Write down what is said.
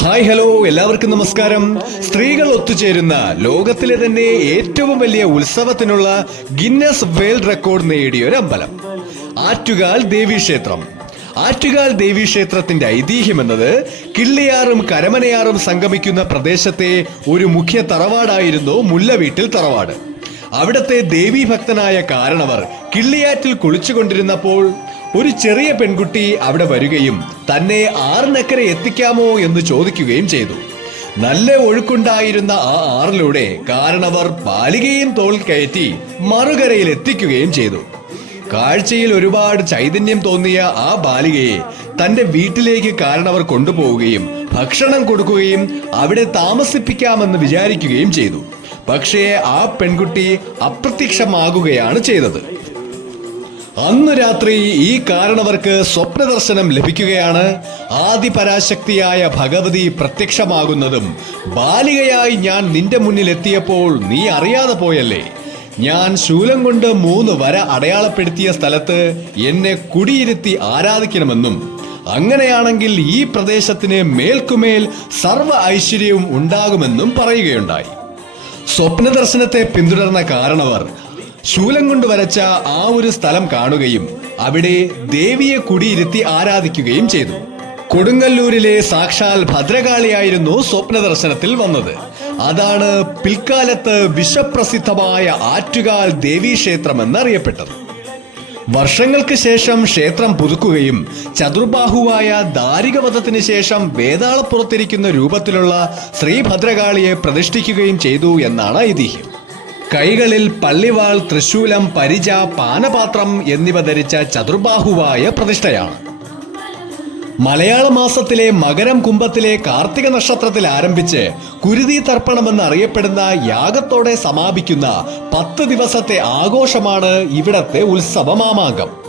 Hi hello. എല്ലാവർക്കും നമസ്കാരം. സ്ത്രീകൾ ഒത്തുചേരുന്ന ലോകത്തിലെ തന്നെ ഏറ്റവും വലിയ ഉത്സവത്തിനുള്ള ഗിന്നസ് വേൾഡ് റെക്കോർഡ് നേടിയ ഒരു അമ്പലം. ആറ്റുകാൽ ദേവീക്ഷേത്രം ആറ്റുകാൽ ദേവീക്ഷേത്രത്തിന്റെ ഐതിഹ്യം എന്നത് കിള്ളിയാറും കരമനയാറും സംഗമിക്കുന്ന പ്രദേശത്തെ ഒരു മുഖ്യ തറവാടായിരുന്നു മുല്ലവീട്ടിൽ തറവാട്. അവിടത്തെ ദേവീഭക്തനായ കാരണവർ കിള്ളിയാറ്റിൽ കുളിച്ചുകൊണ്ടിരുന്നപ്പോൾ ഒരു ചെറിയ പെൺകുട്ടി അവിടെ വരികയും തന്നെ ആറിനക്കരെ എത്തിക്കാമോ എന്ന് ചോദിക്കുകയും ചെയ്തു. നല്ല ഒഴുക്കുണ്ടായിരുന്ന ആ ആറിലൂടെ കാരണവർ പാലികയും തോൾ കയറ്റി മറുകരയിൽ എത്തിക്കുകയും ചെയ്തു. കാഴ്ചയിൽ ഒരുപാട് ചൈതന്യം തോന്നിയ ആ ബാലികയെ തന്റെ വീട്ടിലേക്ക് കാരണവർ കൊണ്ടുപോവുകയും ഭക്ഷണം കൊടുക്കുകയും അവിടെ താമസിപ്പിക്കാമെന്ന് വിചാരിക്കുകയും ചെയ്തു. പക്ഷേ ആ പെൺകുട്ടി അപ്രത്യക്ഷമാകുകയാണ് ചെയ്തത്. അന്നു രാത്രി ഈ കാരണവർക്ക് സ്വപ്നദർശനം ലഭിക്കുകയാണ് ആദിപരാശക്തിയായ ഭഗവതി പ്രത്യക്ഷമാകുന്നതും. ബാലികയായി ഞാൻ നിന്റെ മുന്നിൽ എത്തിയപ്പോൾ നീ അറിയാതെ പോയല്ലേ? ഞാൻ ശൂലം കൊണ്ട് മൂന്ന് വര അടയാളപ്പെടുത്തിയ സ്ഥലത്ത് എന്നെ കുടിയിരുത്തി ആരാധിക്കണമെന്നും അങ്ങനെയാണെങ്കിൽ ഈ പ്രദേശത്തിന് മേൽക്കുമേൽ സർവ ഐശ്വര്യവും ഉണ്ടാകുമെന്നും പറയുകയുണ്ടായി. സ്വപ്നദർശനത്തെ പിന്തുടർന്ന കാരണവർ ശൂലം കൊണ്ട് വരച്ച ആ ഒരു സ്ഥലം കാണുകയും അവിടെ ദേവിയെ കുടിയിരുത്തി ആരാധിക്കുകയും ചെയ്തു. കൊടുങ്ങല്ലൂരിലെ സാക്ഷാൽ ഭദ്രകാളിയായിരുന്നു സ്വപ്നദർശനത്തിൽ വന്നത്. അതാണ് പിൽക്കാലത്ത് വിശ്വപ്രസിദ്ധമായ ആറ്റുകാൽ ദേവീക്ഷേത്രം എന്നറിയപ്പെട്ടത് വർഷങ്ങൾക്ക് ശേഷം ക്ഷേത്രം പുതുക്കുകയും ചതുർബാഹുവായ ദാരികവധത്തിന് ശേഷം വേതാളപ്പുറത്തിരിക്കുന്ന രൂപത്തിലുള്ള ശ്രീഭദ്രകാളിയെ പ്രതിഷ്ഠിക്കുകയും ചെയ്തു എന്നാണ് ഐതിഹ്യം. കൈകളിൽ പള്ളിവാൾ തൃശൂലം പരിച പാനപാത്രം എന്നിവ ധരിച്ച ചതുർബാഹുവായ പ്രതിഷ്ഠയാണ്. മലയാള മാസത്തിലെ മകരം കുംഭത്തിലെ കാർത്തിക നക്ഷത്രത്തിൽ ആരംഭിച്ച് കുരുതി തർപ്പണമെന്ന് അറിയപ്പെടുന്ന യാഗത്തോടെ സമാപിക്കുന്ന പത്ത് ദിവസത്തെ ആഘോഷമാണ് ഇവിടത്തെ ഉത്സവമാമാങ്കം.